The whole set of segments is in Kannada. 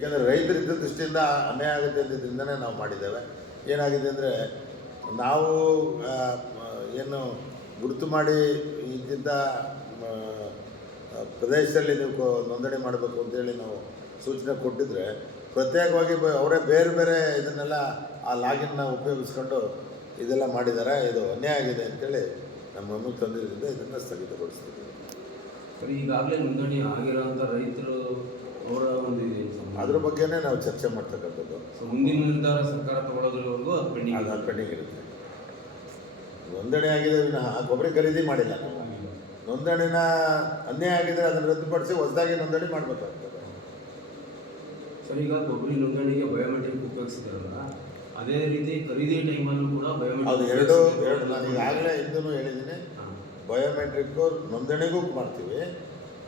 ಯಾಕಂದರೆ ರೈತರ ದೃಷ್ಟಿಯಿಂದ ಅನ್ಯಾಯ ಆಗುತ್ತೆ ಅಂದಿದ್ದರಿಂದನೇ ನಾವು ಮಾಡಿದ್ದೇವೆ. ಏನಾಗಿದೆ ಅಂದರೆ ನಾವು ಏನು ಗುರುತು ಮಾಡಿ ಇದ್ದಿದ್ದ ಪ್ರದೇಶದಲ್ಲಿ ನೀವು ನೋಂದಣಿ ಮಾಡಬೇಕು ಅಂತೇಳಿ ನಾವು ಸೂಚನೆ ಕೊಟ್ಟಿದ್ದರೆ ಪ್ರತ್ಯೇಕವಾಗಿ ಅವರೇ ಬೇರೆ ಬೇರೆ ಇದನ್ನೆಲ್ಲ ಆ ಲಾಗಿನ್ನ ಉಪಯೋಗಿಸ್ಕೊಂಡು ಇದೆಲ್ಲ ಮಾಡಿದ್ದಾರೆ. ಇದು ಅನ್ಯಾಯ ಆಗಿದೆ ಅಂತೇಳಿ ನಮ್ಮ ಗಮನಕ್ಕೆ ತಂದಿದ್ದರಿಂದ ಇದನ್ನು ಸ್ಥಗಿತಗೊಳಿಸ್ತಿದ್ದೀವಿ. ಈಗಾಗಲೇ ನೋಂದಣಿ ಆಗಿರೋಂಥ ರೈತರು ಅವರ ಒಂದು ಅದ್ರ ಬಗ್ಗೆನೇ ನಾವು ಚರ್ಚೆ ಮಾಡ್ತಕ್ಕಂಥದ್ದು. ಮುಂದಿನ ನಿರ್ಧಾರ ಸರ್ಕಾರ ತಗೊಳ್ಳೋದ್ರವರೆಗೂ ಅದು ಪೆಂಡಿಂಗ್ ಇರುತ್ತೆ. ನೋಂದಣಿ ಆಗಿದೆ ವಿನಃ ಗೊಬ್ಬರ ಖರೀದಿ ಮಾಡಿಲ್ಲ. ನಾವು ನೋಂದಣಿನ ಅನ್ಯಾಯ ಆಗಿದ್ರೆ ಅದನ್ನು ರದ್ದುಪಡಿಸಿ ಹೊಸದಾಗಿ ನೋಂದಣಿ ಮಾಡಬೇಕಾಗ್ತದೆ. ಸರ್, ಈಗ ಕೊಬ್ಬರಿ ನೋಂದಣಿಗೆ ಬಯೋಮೆಟ್ರಿಕ್ ಉಪಯೋಗಿಸಿದಾರಲ್ಲ, ಅದೇ ರೀತಿ ಖರೀದಿ ಟೈಮಲ್ಲೂ ಕೂಡ ಬಯೋಮೆಟ್ರಿಕ್ ಅದು ಎರಡು ನಾನು ಈಗಾಗಲೇ ಹಿಂದೂ ಹೇಳಿದ್ದೀನಿ. ಬಯೋಮೆಟ್ರಿಕ್ಕು ನೋಂದಣಿಗೂ ಮಾಡ್ತೀವಿ,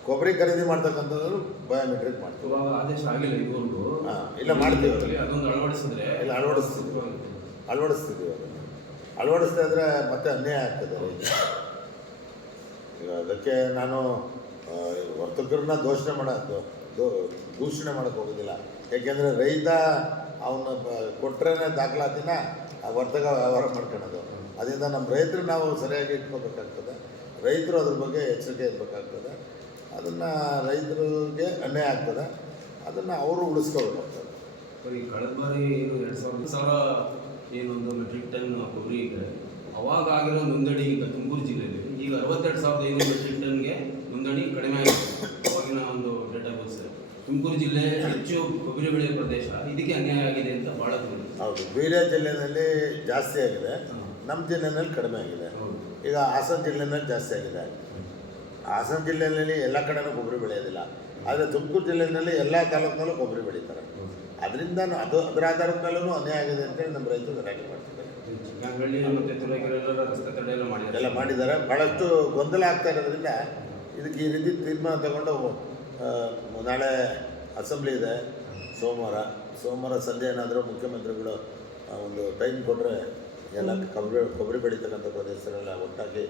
ಕೊಬ್ಬರಿ ಖರೀದಿ ಮಾಡ್ತಕ್ಕಂಥದ್ದು ಬಯೋಮೆಟ್ರಿಕ್ ಮಾಡ್ತೀವಿ. ಇವಾಗ ಆದೇಶ ಆಗಿಲ್ಲ ಇದುವರೆಗೂ. ಇಲ್ಲ ಮಾಡ್ತೀವಿ, ಅದೊಂದು ಅಳವಡಿಸಿದ್ರೆ ಇಲ್ಲ ಅಳವಡಿಸ್ತಿದ್ದೀವಿ ಅದನ್ನು. ಅಳವಡಿಸ್ತಾ ಇದ್ರೆ ಮತ್ತೆ ಅನ್ಯಾಯ ಆಗ್ತದೆ. ಈಗ ಅದಕ್ಕೆ ನಾನು ವರ್ತಕರನ್ನ ದೂಷಣೆ ಮಾಡೋಕ್ಕೆ ಹೋಗೋದಿಲ್ಲ. ಯಾಕೆಂದರೆ ರೈತ ಅವನ್ನ ಕೊಟ್ಟರೆ ದಾಖಲಾತಿನ ವರ್ತಕ ವ್ಯವಹಾರ ಮಾಡ್ಕೊಳ್ಳೋದು. ಅದರಿಂದ ನಮ್ಮ ರೈತರು ನಾವು ಸರಿಯಾಗಿ ಇಟ್ಕೋಬೇಕಾಗ್ತದೆ. ರೈತರು ಅದ್ರ ಬಗ್ಗೆ ಎಚ್ಚರಿಕೆ ಇರಬೇಕಾಗ್ತದೆ. ಅದನ್ನು ರೈತರಿಗೆ ಅನ್ಯಾಯ ಆಗ್ತದೆ, ಅದನ್ನು ಅವರು ಉಳಿಸ್ಕೋಬೇಕಾಗ್ತದೆ. ಈ ಕಳೆದ ಬಾರಿ 2,000 ಏನೊಂದು ಮೆಟ್ರಿಕ್ ಟನ್ ಕೊಬ್ಬರಿ ಇದೆ, ಅವಾಗ ಆಗಿರೋ ನೋಂದಣಿ ಈಗ ತುಮಕೂರು ಜಿಲ್ಲೆಯಲ್ಲಿ ಈಗ 62,500 ಮೆಟ್ರಿಕ್ ಟನ್ಗೆ ನೋಂದಣಿ ಕಡಿಮೆ ಆಗಿದೆ. ಅವಾಗಿನ ಒಂದು ಡೇಟಾ ಬರುತ್ತೆ. ತುಮಕೂರು ಜಿಲ್ಲೆ ಹೆಚ್ಚು ಕೊಬ್ಬರಿ ಬೆಳೆಯುವ ಪ್ರದೇಶ, ಇದಕ್ಕೆ ಅನ್ಯಾಯ ಆಗಿದೆ ಅಂತ ಭಾಳ ಹೌದು. ಬೇರೆ ಜಿಲ್ಲೆಯಲ್ಲಿ ಜಾಸ್ತಿ ಆಗಿದೆ, ನಮ್ಮ ಜಿಲ್ಲೆಯಲ್ಲಿ ಕಡಿಮೆ ಆಗಿದೆ. ಈಗ ಹಾಸನ ಜಿಲ್ಲೆಯಲ್ಲಿ ಜಾಸ್ತಿ ಆಗಿದೆ. ಹಾಸನ ಜಿಲ್ಲೆಯಲ್ಲಿ ಎಲ್ಲ ಕಡೆನೂ ಕೊಬ್ಬರಿ ಬೆಳೆಯೋದಿಲ್ಲ, ಆದರೆ ತುಮಕೂರು ಜಿಲ್ಲೆಯಲ್ಲಿ ಎಲ್ಲ ತಾಲೂಕಿನಲ್ಲೂ ಕೊಬ್ಬರಿ ಬೆಳೀತಾರೆ. ಅದರಿಂದ ಅದರ ಆಧಾರದ ಮೇಲೂ ಅನ್ಯಾಯ ಆಗಿದೆ ಅಂತೇಳಿ ನಮ್ಮ ರೈತರು ಗಲಾಟೆ ಮಾಡ್ತಿದ್ದಾರೆ. ಎಲ್ಲ ಮಾಡಿದ್ದಾರೆ. ಭಾಳಷ್ಟು ಗೊಂದಲ ಆಗ್ತಾ ಇರೋದ್ರಿಂದ ಇದಕ್ಕೆ ಈ ರೀತಿ ತೀರ್ಮಾನ ತಗೊಂಡು ನಾಳೆ ಅಸೆಂಬ್ಲಿ ಇದೆ. ಸೋಮವಾರ ಸಂಜೆ ಏನಾದರೂ ಮುಖ್ಯಮಂತ್ರಿಗಳು ಒಂದು ಟೈಮ್ ಕೊಟ್ಟರೆ ಎಲ್ಲ ಕೊಬ್ಬರಿ ಬೆಳೀತಕ್ಕಂಥ ಪ್ರದೇಶಗಳೆಲ್ಲ ಒಟ್ಟಾಗಿ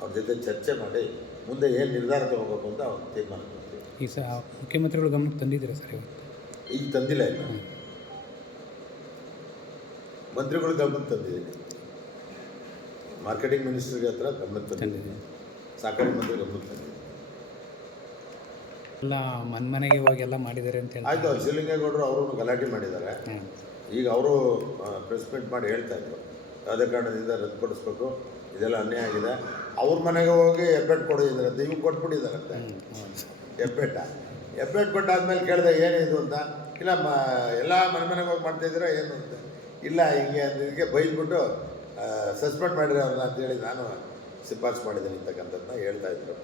ಅವ್ರ ಜೊತೆ ಚರ್ಚೆ ಮಾಡಿ ಮುಂದೆ ಏನು ನಿರ್ಧಾರ ತಗೋಬೇಕು ಅಂತ ಅವ್ರು ತೀರ್ಮಾನ ಮಾಡ್ತೀವಿ. ಈಗ ಮುಖ್ಯಮಂತ್ರಿಗಳು ಗಮನಕ್ಕೆ ತಂದಿದ್ದೀರಾ ಸರ್? ಈಗ ತಂದಿಲ್ಲ, ಇಲ್ಲ ಮಂತ್ರಿಗಳು ಗಮನಕ್ಕೆ ತಂದಿದ್ದೀನಿ. ಮಾರ್ಕೆಟಿಂಗ್ ಮಿನಿಸ್ಟ್ರಿಗೆ ಹತ್ರ ಗಮನಕ್ಕೆ ತಂದಿದ್ದೀನಿ, ಸಹಕಾರಿ ಮಂತ್ರಿ ಗಮನಕ್ಕೆ ತಂದಿದ್ದೀನಿ. ಎಲ್ಲ ಮನೆಗೆ ಹೋಗಿ ಎಲ್ಲ ಮಾಡಿದ್ದಾರೆ ಅಂತ ಹೇಳಿ ಆಯಿತು. ಶಿವಲಿಂಗೇಗೌಡರು ಅವರು ಗಲಾಟೆ ಮಾಡಿದ್ದಾರೆ. ಈಗ ಅವರು ಪ್ರೆಸ್ ಮೀಟ್ ಮಾಡಿ ಹೇಳ್ತಾ ಇದ್ರು, ಯಾವುದೇ ಕಾರಣದಿಂದ ರದ್ದುಪಡಿಸ್ಬೇಕು, ಇದೆಲ್ಲ ಅನ್ಯಾಯ ಆಗಿದೆ. ಅವ್ರ ಮನೆಗೆ ಹೋಗಿ ಹೆಬ್ಬೆಟ್ ಕೊಡೋದಿದ್ದಾರಂತೆ, ಇವು ಕೊಟ್ಬಿಟ್ಟಿದ್ದಾರಂತೆ. ಹೆಬ್ಬೆಟ್ ಕೊಟ್ಟಾದ್ಮೇಲೆ ಕೇಳಿದೆ ಏನಿದು ಅಂತ. ಇಲ್ಲ ಎಲ್ಲ ಮನೆಗೆ ಹೋಗಿ ಮಾಡ್ತಾಯಿದ್ದೀರಾ ಏನು ಅಂತ. ಇಲ್ಲ ಹಿಂಗೆ ಇದಕ್ಕೆ ಬೈದ್ಬಿಟ್ಟು ಸಸ್ಪೆಂಡ್ ಮಾಡಿರಿ ಅವ್ರನ್ನ ಅಂತೇಳಿ ನಾನು ಶಿಫಾರಸು ಮಾಡಿದ್ದೀನಿ ಅಂತಕ್ಕಂಥದ್ದನ್ನ ಹೇಳ್ತಾಯಿದ್ರು.